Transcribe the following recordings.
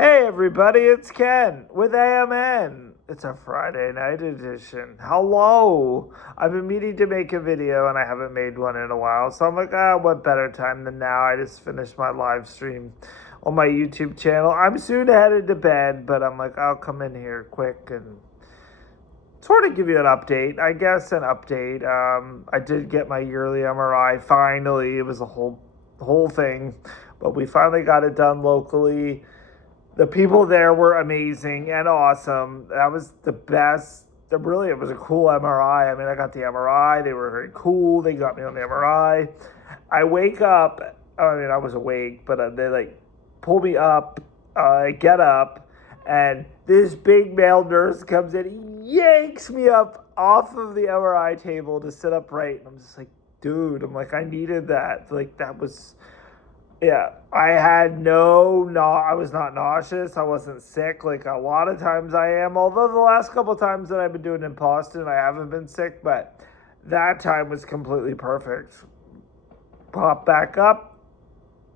Hey everybody, it's Ken with AMN. It's a Friday night edition. Hello! I've been meaning to make a video and I haven't made one in a while, so I'm like, what better time than now? I just finished my live stream on my YouTube channel. I'm soon headed to bed, but I'm like, I'll come in here quick and sort of give you an update. I guess an update. I did get my yearly MRI finally. It was a whole thing, but we finally got it done locally. The people there were amazing and awesome. That was the best. Really, it was a cool MRI. I mean, I got the MRI. They were very cool. They got me on the MRI. I wake up. I mean, I was awake, but they pull me up. I get up, and this big male nurse comes in, yanks me up off of the MRI table to sit upright. And I'm just like, dude, I needed that. That was... Yeah, I was not nauseous. I wasn't sick like a lot of times I am. Although the last couple of times that I've been doing in Boston, I haven't been sick, but that time was completely perfect. Popped back up,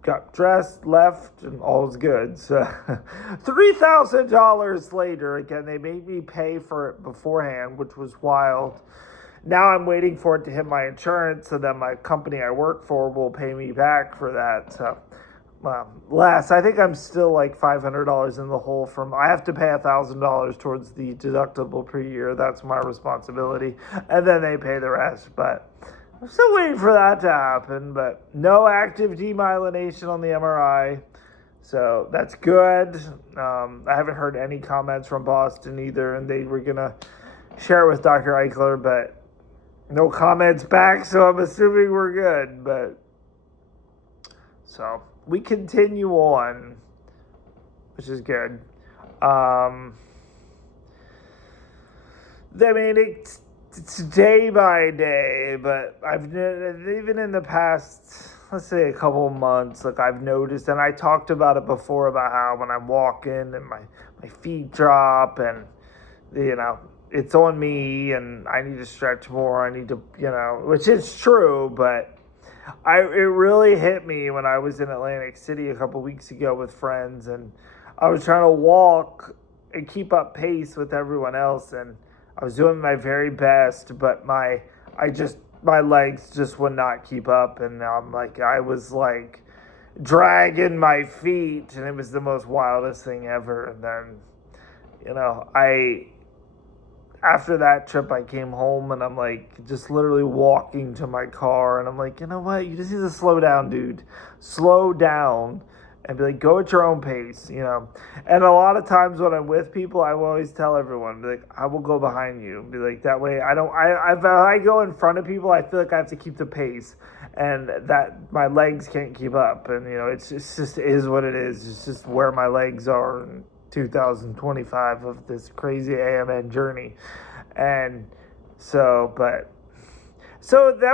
got dressed, left, and all was good. So $3,000 later, again, they made me pay for it beforehand, which was wild. Now I'm waiting for it to hit my insurance, so then my company I work for will pay me back for that. So, less. I think I'm still like $500 in the hole I have to pay $1,000 towards the deductible per year. That's my responsibility. And then they pay the rest. But I'm still waiting for that to happen. But no active demyelination on the MRI. So that's good. I haven't heard any comments from Boston either, and they were going to share it with Dr. Eichler, but no comments back, so I'm assuming we're good. But so we continue on, which is good. I mean, it's day by day, but even in the past, let's say a couple of months, I've noticed, and I talked about it before, about how when I'm walking and my feet drop, and it's on me, and I need to stretch more. I need to, which is true, but it really hit me when I was in Atlantic City a couple weeks ago with friends, and I was trying to walk and keep up pace with everyone else, and I was doing my very best, but my legs just would not keep up, and I was dragging my feet, and it was the most wildest thing ever. And then, after that trip, I came home and I'm just literally walking to my car, and I'm like, you know what? You just need to slow down, dude. Slow down and be go at your own pace, And a lot of times when I'm with people, I will always tell everyone, I will go behind you. That way if I go in front of people, I feel like I have to keep the pace, and that my legs can't keep up. And, it's just is what it is. It's just where my legs are. And 2025 of this crazy AMN journey. And so that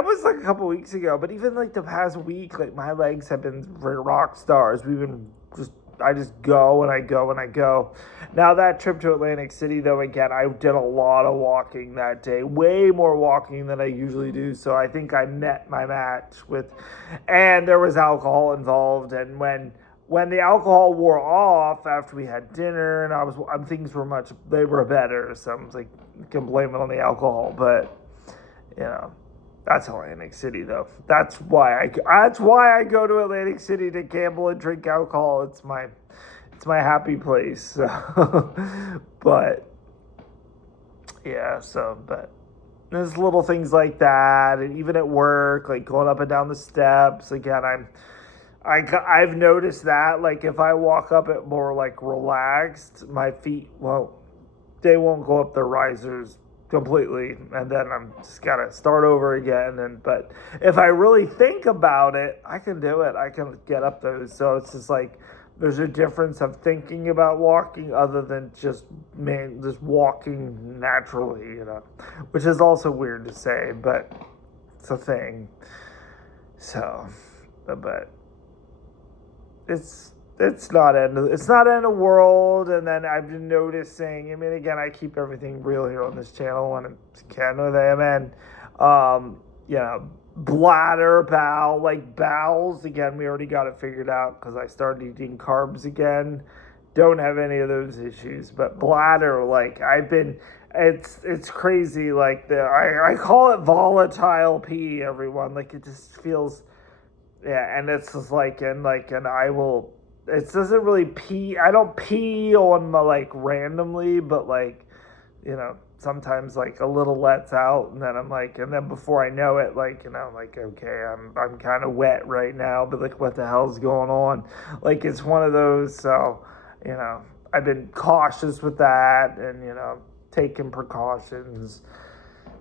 was a couple weeks ago, but even the past week, my legs have been rock stars. I just go and I go and I go. Now that trip to Atlantic City, though, again, I did a lot of walking that day, way more walking than I usually do. So I think I met my match and there was alcohol involved. And when the alcohol wore off after we had dinner, and things were better. So I'm can blame it on the alcohol, but that's Atlantic City though. That's why I go to Atlantic City to gamble and drink alcohol. It's my happy place. So, but yeah. But there's little things like that, and even at work, going up and down the steps. Again, I've noticed that, if I walk up it more, relaxed, my feet, they won't go up the risers completely, and then I'm just got to start over again. But if I really think about it, I can do it. I can get up those. So it's just there's a difference of thinking about walking other than just walking naturally, which is also weird to say, but it's a thing. So, but it's not end of world. And then I've been noticing, I mean, again, I keep everything real here on this channel, and it's Ken with AMN. Bladder, bowels, again, we already got it figured out because I started eating carbs again. don't have any of those issues. But bladder, like it's crazy. Like I call it volatile pee. Everyone, like it just feels, yeah, and it's just and I will. It doesn't really pee. I don't pee on my like randomly, but like, sometimes like a little lets out, and then I'm like, and then before I know it, like, like, okay, I'm kind of wet right now, but like, what the hell's going on? Like, it's one of those. So, I've been cautious with that, and taking precautions.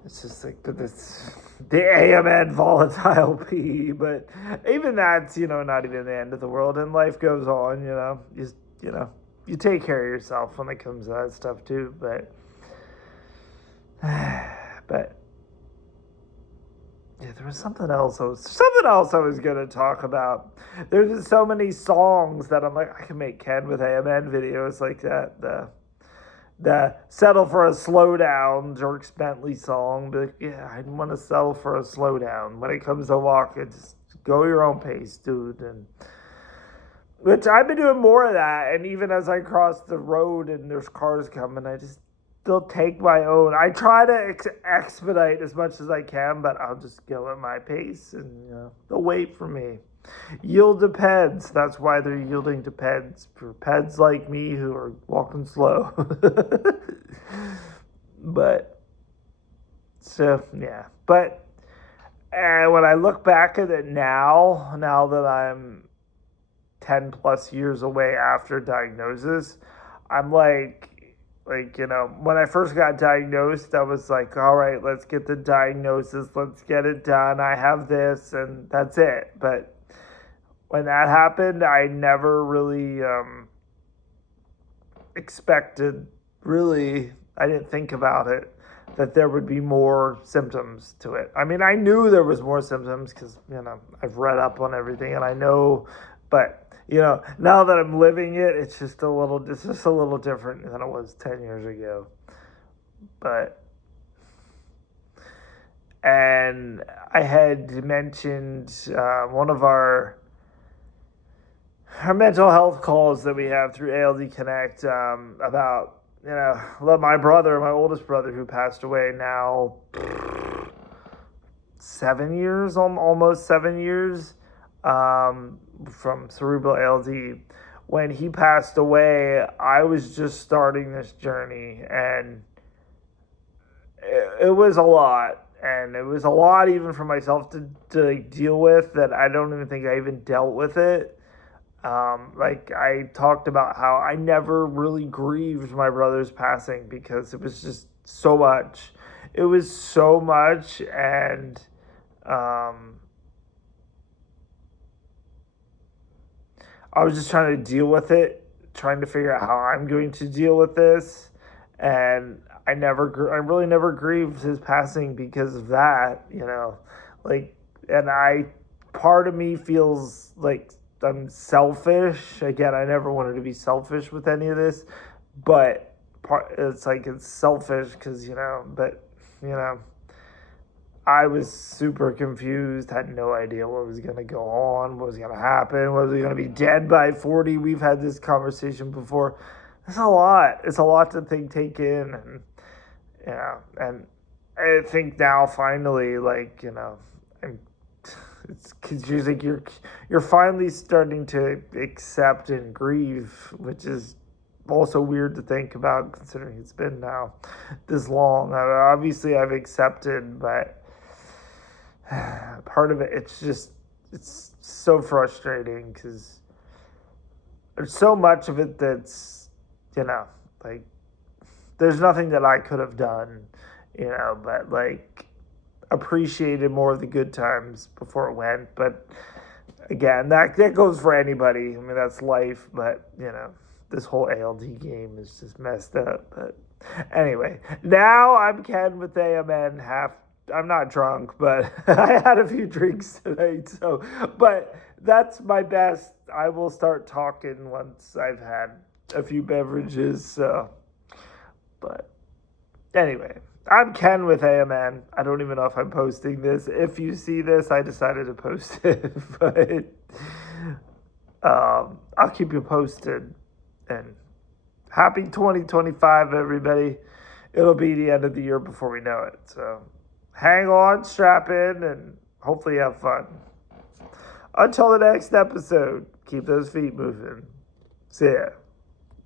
It's just like this, the AMN volatile pee, but even that's not even the end of the world, and life goes on. You take care of yourself when it comes to that stuff too, but. But yeah, there was something else. I was gonna talk about. There's just so many songs that I'm like, I can make Ken with AMN videos like that. The "Settle for a Slowdown" Dierks Bentley song, but yeah, I want to settle for a slowdown when it comes to walking. Just go your own pace, dude. And which I've been doing more of that. And even as I cross the road and there's cars coming, I just still take my own. I try to expedite as much as I can, but I'll just go at my pace, and they'll wait for me. Yield to peds. That's why they're yielding to peds, for peds like me who are walking slow. But so yeah. But when I look back at it now that I'm 10 plus years away after diagnosis, I'm like, when I first got diagnosed, I was like, all right, let's get the diagnosis. Let's get it done. I have this, and that's it. But when that happened, I never really expected, really, I didn't think about it, that there would be more symptoms to it. I mean, I knew there was more symptoms because, I've read up on everything, and I know, but now that I'm living it, it's just a little different than it was 10 years ago. And I had mentioned one of our mental health calls that we have through ALD Connect about, my oldest brother, who passed away now 7 years, almost 7 years, from cerebral ALD. When he passed away, I was just starting this journey, and it was a lot. And it was a lot even for myself to deal with, that I don't even think I even dealt with it. I talked about how I never really grieved my brother's passing because it was just so much. It was so much, and I was just trying to deal with it, trying to figure out how I'm going to deal with this, and I really never grieved his passing because of that, and part of me feels like I'm selfish. Again, I never wanted to be selfish with any of this, but it's selfish because, I was super confused, had no idea what was going to go on, what was going to happen, was I going to be dead by 40? We've had this conversation before. It's a lot. It's a lot to take in, and I think now finally, it's because you're finally starting to accept and grieve, which is also weird to think about considering it's been now this long. Obviously, I've accepted, but part of it, it's so frustrating because there's so much of it that's, there's nothing that I could have done, but appreciated more of the good times before it went. But again, that goes for anybody. I mean, that's life, but this whole ALD game is just messed up. But anyway, now I'm Ken with AMN. I'm not drunk, but I had a few drinks tonight. So, but that's my best. I will start talking once I've had a few beverages. So, but anyway, I'm Ken with AMN. I don't even know if I'm posting this. If you see this, I decided to post it, but I'll keep you posted. And happy 2025, everybody. It'll be the end of the year before we know it. So hang on, strap in, and hopefully have fun. Until the next episode, keep those feet moving. See ya.